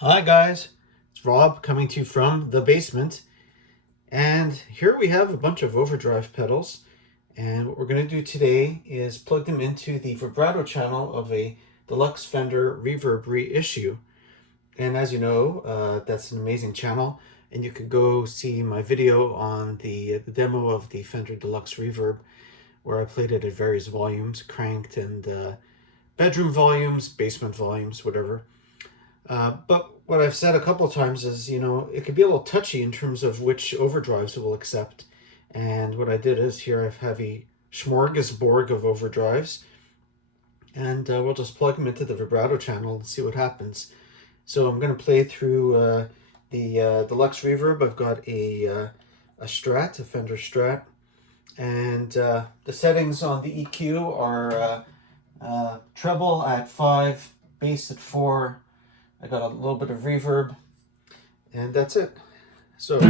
Hi guys, it's Rob coming to you from the basement, and here we have a bunch of overdrive pedals, and what we're going to do today is plug them into the vibrato channel of a Deluxe Fender Reverb reissue. And as you know, that's an amazing channel, and you could go see my video on the demo of the Fender Deluxe Reverb, where I played it at various volumes, cranked and bedroom volumes, basement volumes, whatever. But what I've said a couple of times is, it could be a little touchy in terms of which overdrives it will accept. And what I did is here I have a smorgasbord of overdrives, and we'll just plug them into the vibrato channel and see what happens. So I'm going to play through the Deluxe Reverb. I've got a Strat, a Fender Strat, and the settings on the EQ are treble at 5, bass at 4. I got a little bit of reverb, and that's it. So,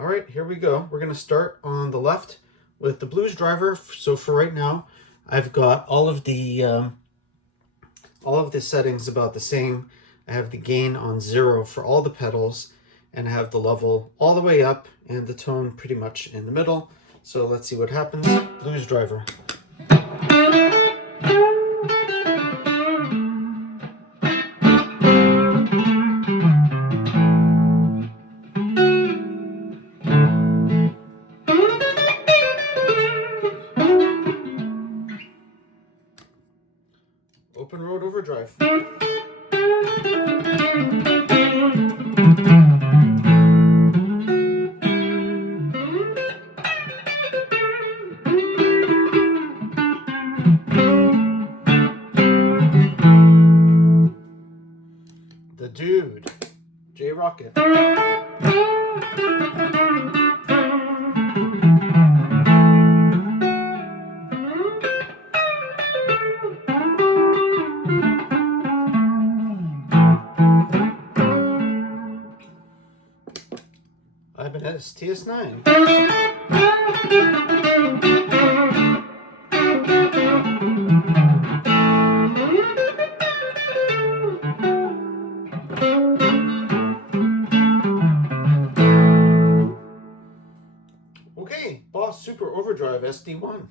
all right, here we go. We're going to start on the left with the blues driver. So for right now, I've got all of the settings about the same. I have the gain on 0 for all the pedals, and I have the level all the way up and the tone pretty much in the middle. So let's see what happens. Blues driver. Open road overdrive. The Dude, J Rocket. Ibanez TS9. Okay, Boss Super Overdrive SD1.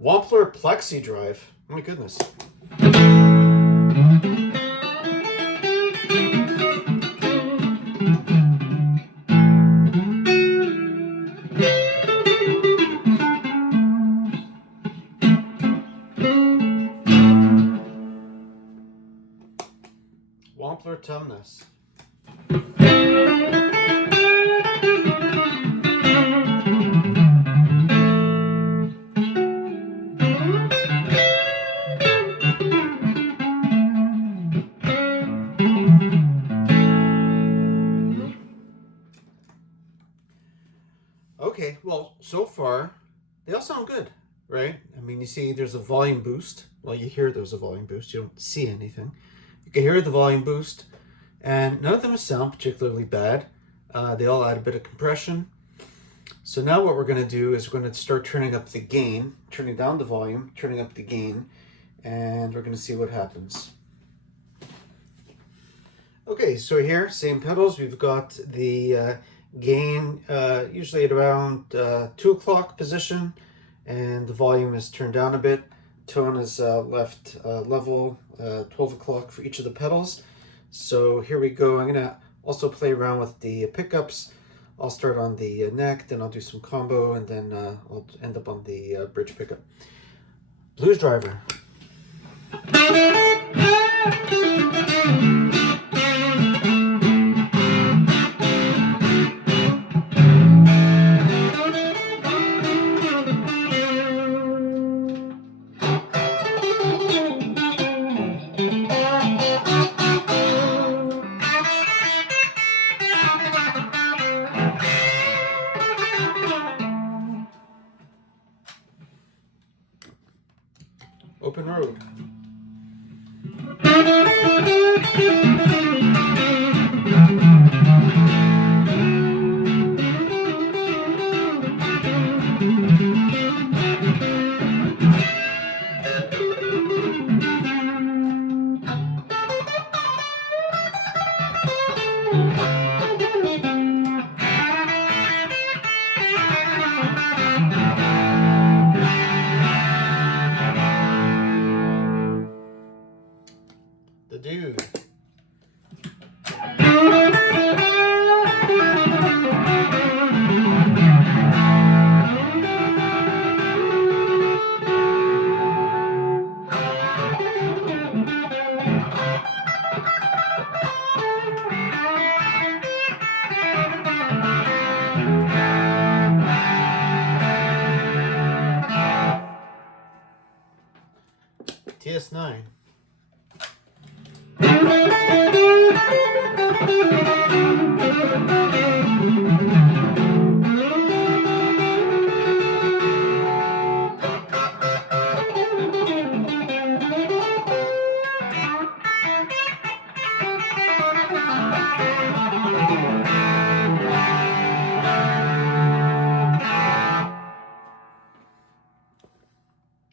Wampler Plexi Drive. Oh my goodness. Wampler Tumnus. Okay, well, so far, they all sound good, right? I mean, you see there's a volume boost. Well, you hear there's a volume boost. You don't see anything. You can hear the volume boost, and none of them sound particularly bad. They all add a bit of compression. So now what we're going to do is we're going to start turning up the gain, turning down the volume, turning up the gain, and we're going to see what happens. Okay, so here, same pedals. We've got the gain usually at around 2 o'clock position, and the volume is turned down a bit. Tone is left level, 12 o'clock for each of the pedals. So here we go. I'm gonna also play around with the pickups. I'll start on the neck, then I'll do some combo, and then I'll end up on the bridge pickup. Blues driver. Open road. The dude. TS9.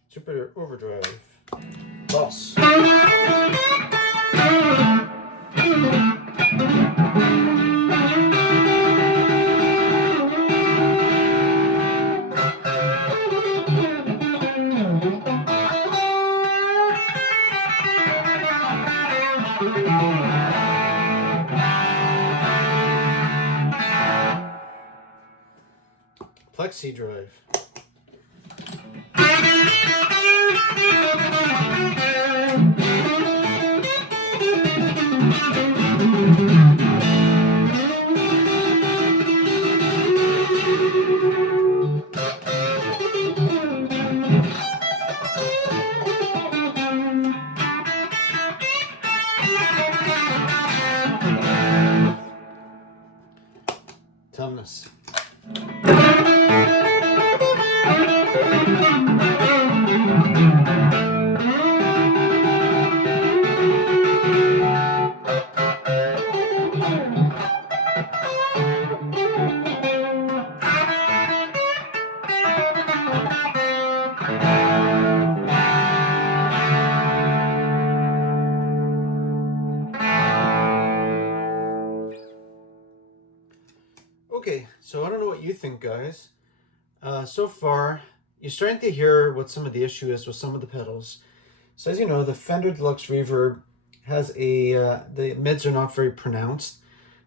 Super Overdrive. Boss. Plexi Drive. Tumnus. Okay, so I don't know what you think, guys. So far, you're starting to hear what some of the issue is with some of the pedals. So as you know, the Fender Deluxe Reverb has the mids are not very pronounced.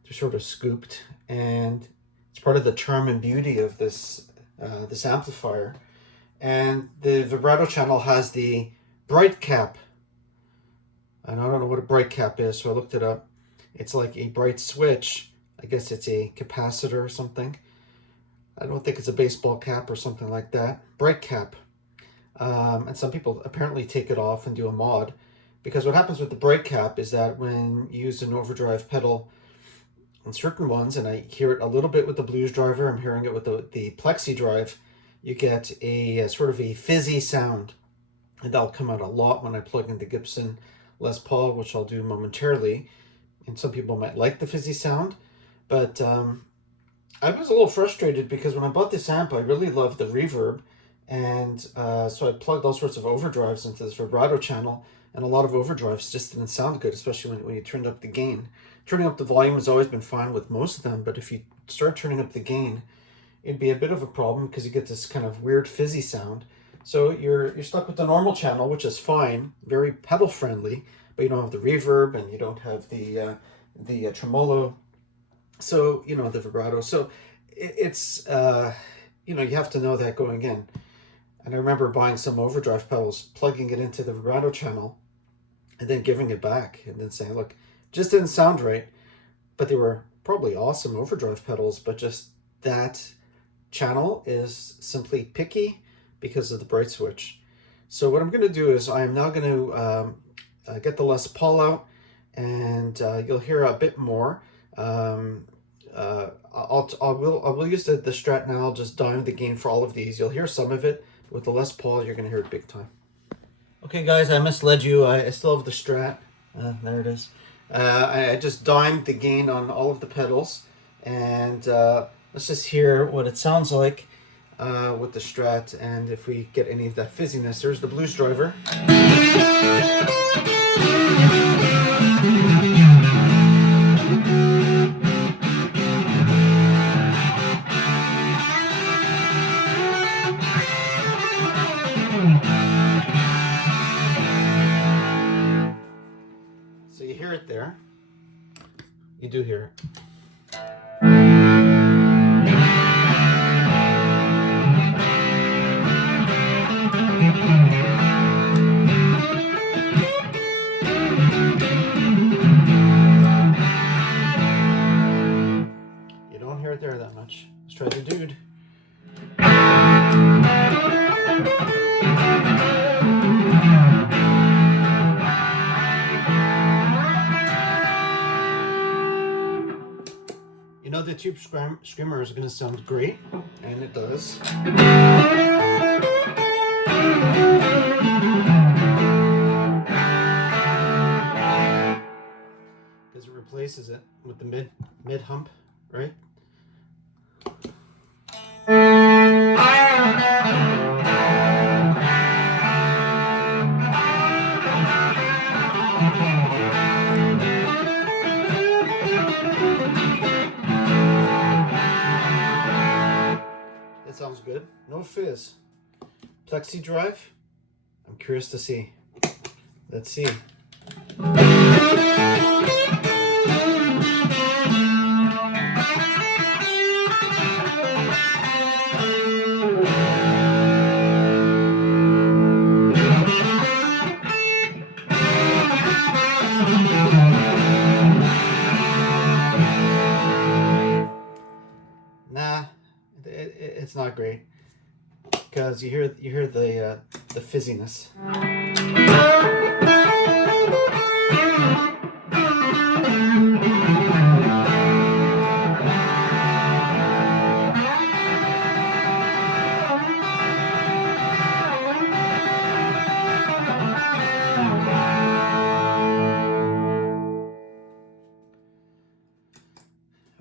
They're sort of scooped, and it's part of the charm and beauty of this amplifier. And the vibrato channel has the bright cap. And I don't know what a bright cap is, so I looked it up. It's like a bright switch. I guess it's a capacitor or something. I don't think it's a baseball cap or something like that. Bright cap. And some people apparently take it off and do a mod, because what happens with the bright cap is that when you use an overdrive pedal on certain ones, and I hear it a little bit with the blues driver, I'm hearing it with the plexi drive, you get a sort of a fizzy sound, and that'll come out a lot when I plug in the Gibson Les Paul, which I'll do momentarily. And some people might like the fizzy sound, but I was a little frustrated because when I bought this amp, I really loved the reverb, and so I plugged all sorts of overdrives into this vibrato channel, and a lot of overdrives just didn't sound good, especially when you turned up the gain. Turning up the volume has always been fine with most of them, but if you start turning up the gain, it'd be a bit of a problem because you get this kind of weird fizzy sound. So you're stuck with the normal channel, which is fine, very pedal friendly, but you don't have the reverb and you don't have the tremolo. So, you know, the vibrato. So it's, you know, you have to know that going in. And I remember buying some overdrive pedals, plugging it into the vibrato channel, and then giving it back and then saying, look, just didn't sound right. But they were probably awesome overdrive pedals, but just that channel is simply picky because of the bright switch. So what I'm going to do is I am now going to get the Les Paul out, and you'll hear a bit more. I will use the Strat now. I'll just dial the gain for all of these. You'll hear some of it. With the Les Paul, you're going to hear it big time. Okay guys, I misled you. I still have the Strat. There it is. I just dimed the gain on all of the pedals, and let's just hear what it sounds like with the Strat, and if we get any of that fizziness. There's the blues driver. So you hear it there. You do hear it. You don't hear it there that much. Let's try the dude. You know the tube screamer is going to sound great, and it does. Because it replaces it with the mid hump, right? That sounds good. No fizz. Plexi drive? I'm curious to see. Let's see. Nah, it's not great because you hear the fizziness.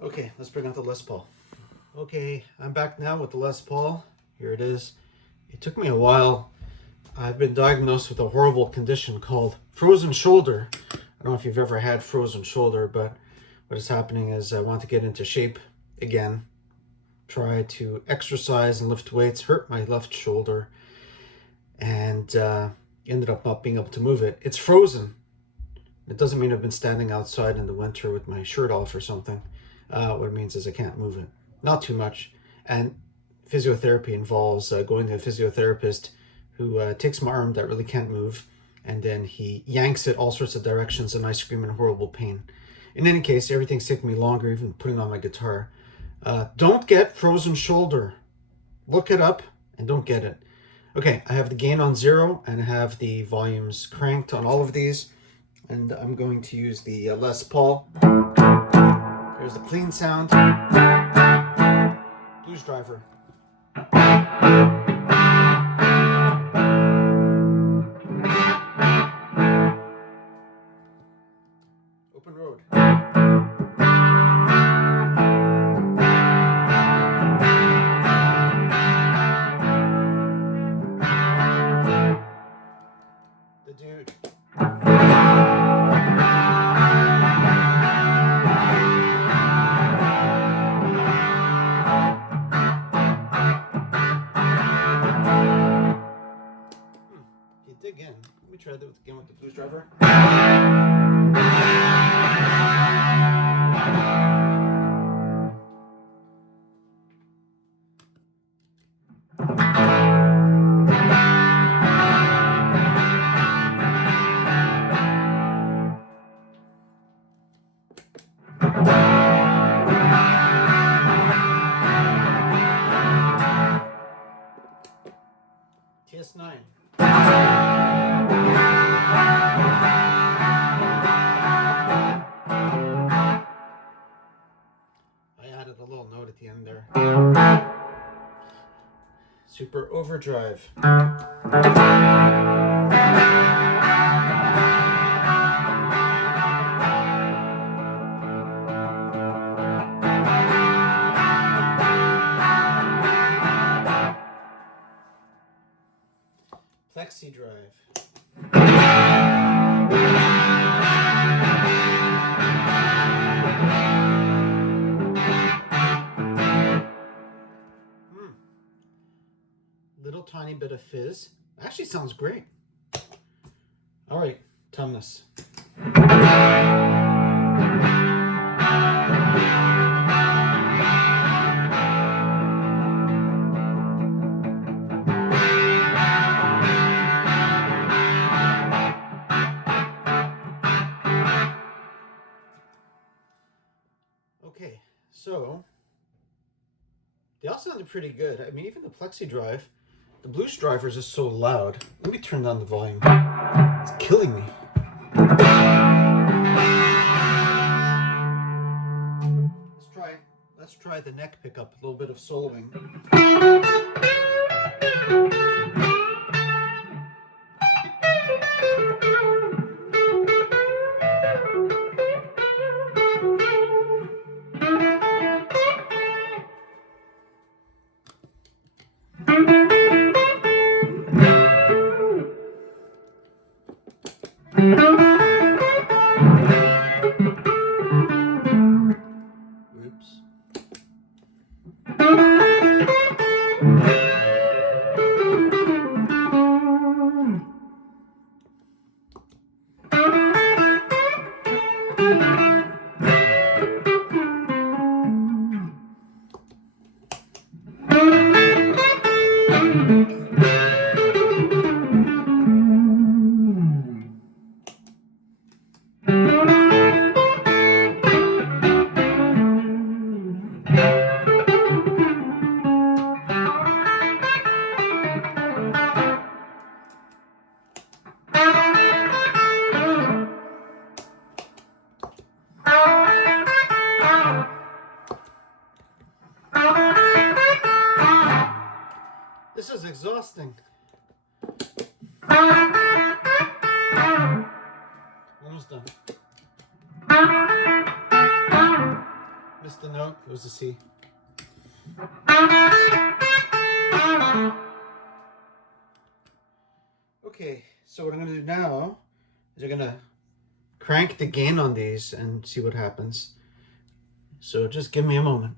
Okay, let's bring out the Les Paul. Okay, I'm back now with the Les Paul. Here it is. It took me a while. I've been diagnosed with a horrible condition called frozen shoulder. I don't know if you've ever had frozen shoulder, but what is happening is I want to get into shape again, try to exercise and lift weights, hurt my left shoulder, and ended up not being able to move it. It's frozen. It doesn't mean I've been standing outside in the winter with my shirt off or something. What it means is I can't move it. Not too much. And physiotherapy involves going to a physiotherapist who takes my arm that really can't move, and then he yanks it all sorts of directions, and I scream in horrible pain. In any case, everything's taking me longer, even putting on my guitar. Don't get frozen shoulder. Look it up and don't get it. Okay, I have the gain on 0 and I have the volumes cranked on all of these, and I'm going to use the Les Paul. There's the clean sound. Blues driver. Open road. The dude. Dig in. Let me try that again with the blues driver. TS9. A little note at the end there. Super Overdrive. plexi drive. Little tiny bit of fizz. Actually sounds great. All right, tumness. Okay, so they all sounded pretty good. I mean, even the plexi drive, the blues driver is just so loud. Let me turn down the volume. It's killing me. Let's try the neck pickup, a little bit of soloing. Oops. This is exhausting. Almost done. Missed the note. It was a C. Okay, so what I'm going to do now is I'm going to crank the gain on these and see what happens. So just give me a moment.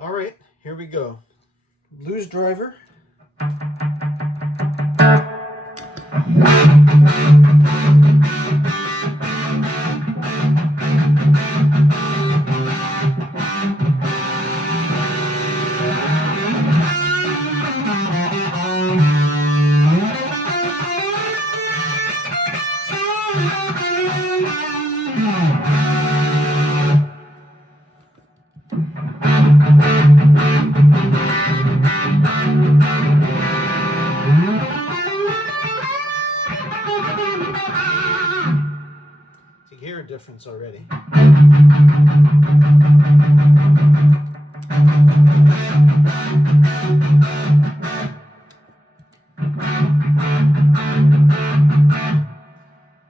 All right, here we go. Blues driver. You hear a difference already.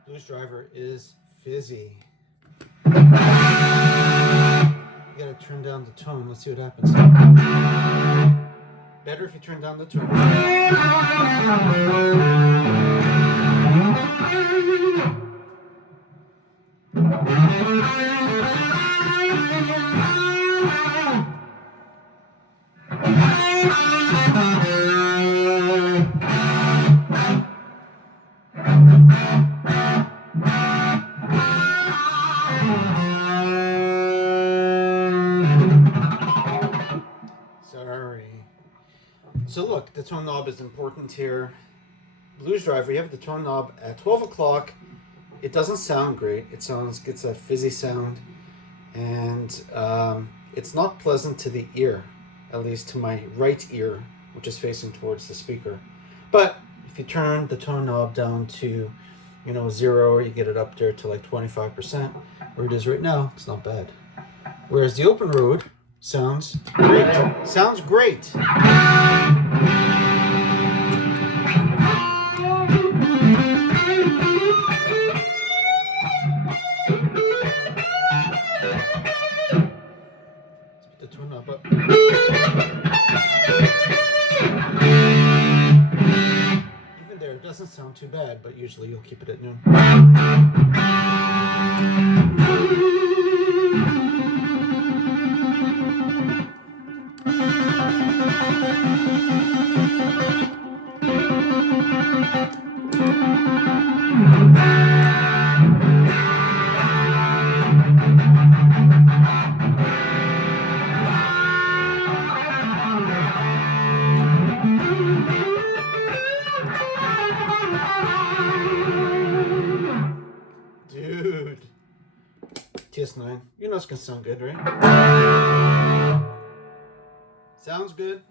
Blues driver is fizzy. You gotta turn down the tone. Let's see what happens. Better if you turn down the tone. Sorry. So look, the tone knob is important here. Blues driver, you have the tone knob at 12 o'clock. It doesn't sound great. It gets that fizzy sound, and it's not pleasant to the ear, at least to my right ear, which is facing towards the speaker. But if you turn the tone knob down to, 0, or you get it up there to like 25%, where it is right now, it's not bad. Whereas the open road sounds great. Sounds great. Let's put the tone knob up. doesn't sound too bad, but usually you'll keep it at noon. Dude, TS9, you know it's gonna sound good, right? Sounds good.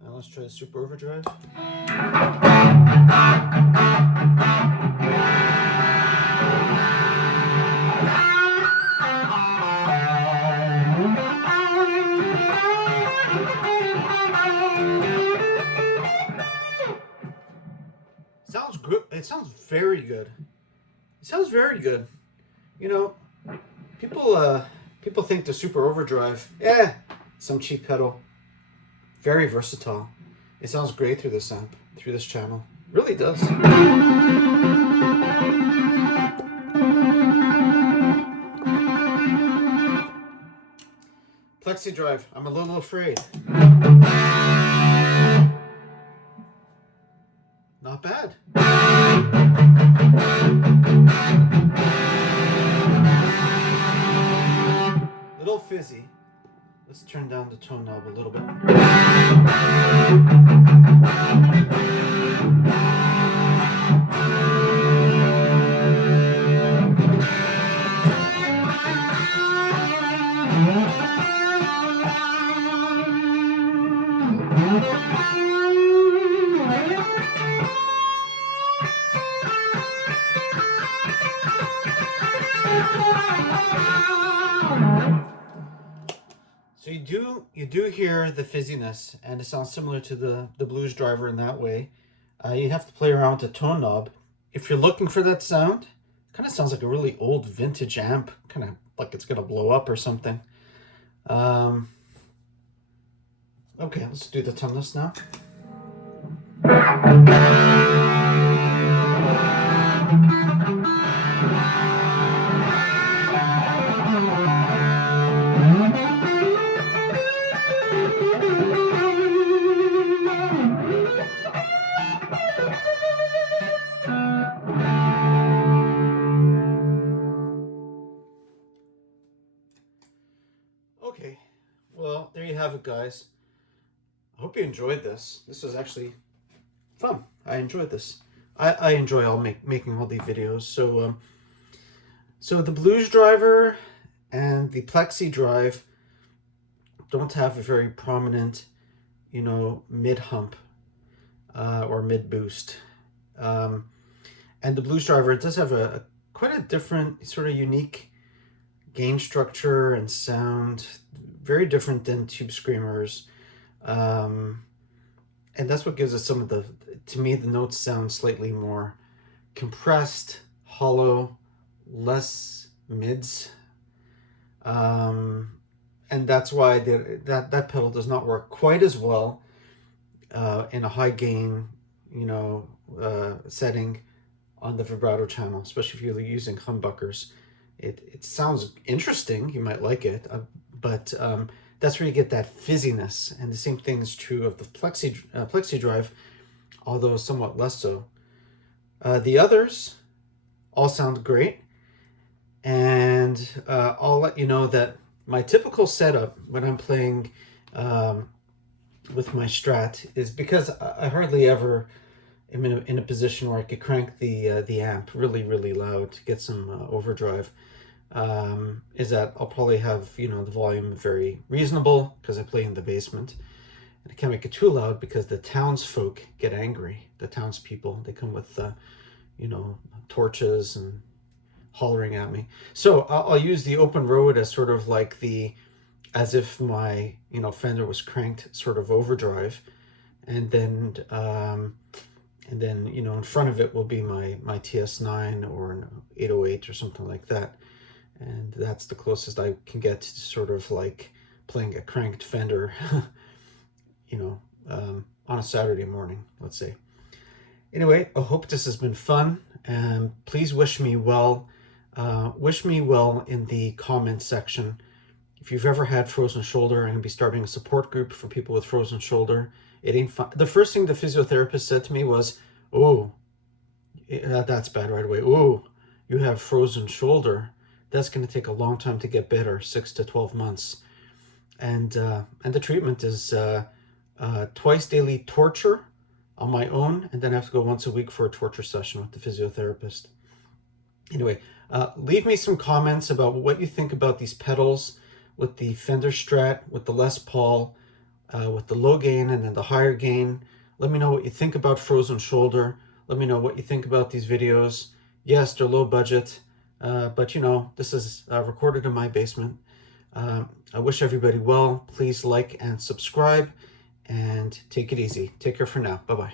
Now let's try the Super Overdrive. Sounds good. It sounds very good. It sounds very good. You know, people think the Super Overdrive, some cheap pedal. Very versatile. It sounds great through this amp, through this channel. Really does. Plexi Drive, I'm a little afraid. Not bad. Little fizzy. Let's turn down the tone knob a little bit. So you do hear the fizziness, and it sounds similar to the blues driver in that way. You have to play around with the tone knob. If you're looking for that sound, it kind of sounds like a really old vintage amp, kind of like it's gonna blow up or something. Okay, let's do the toneless now. Okay, well, there you have it, guys. I hope you enjoyed this. This was actually fun. I enjoyed this. I enjoy making all these videos. So the blues driver and the plexi drive don't have a very prominent, mid hump or mid boost. And the blues driver, it does have a quite a different sort of unique gain structure and sound, very different than Tube Screamers. And that's what gives us some of to me, the notes sound slightly more compressed, hollow, less mids. And that's why that pedal does not work quite as well in a high gain, setting on the vibrato channel, especially if you're using humbuckers. It sounds interesting. You might like it, but that's where you get that fizziness. And the same thing is true of the plexi drive, although somewhat less so. The others all sound great, and I'll let you know that my typical setup when I'm playing with my Strat is, because I hardly ever am in a position where I could crank the amp really, really loud to get some overdrive. Is that I'll probably have the volume very reasonable because I play in the basement, and I can't make it too loud because the townsfolk get angry. The townspeople, they come with torches and hollering at me. So I'll use the open road as sort of like the as if my, Fender was cranked sort of overdrive, and then in front of it will be my TS9 or an 808 or something like that. And that's the closest I can get to sort of like playing a cranked Fender, on a Saturday morning, let's say. Anyway, I hope this has been fun, and please wish me well. Wish me well in the comment section. If you've ever had frozen shoulder, I'm going to be starting a support group for people with frozen shoulder. It ain't fun. The first thing the physiotherapist said to me was, "Oh, that's bad right away. Oh, you have frozen shoulder. That's going to take a long time to get better, 6 to 12 months." And the treatment is twice daily torture on my own, and then I have to go once a week for a torture session with the physiotherapist. Anyway, leave me some comments about what you think about these pedals with the Fender Strat, with the Les Paul, with the low gain and then the higher gain. Let me know what you think about frozen shoulder. Let me know what you think about these videos. Yes, they're low budget, but this is recorded in my basement. I wish everybody well. Please like and subscribe, and take it easy. Take care for now. Bye-bye.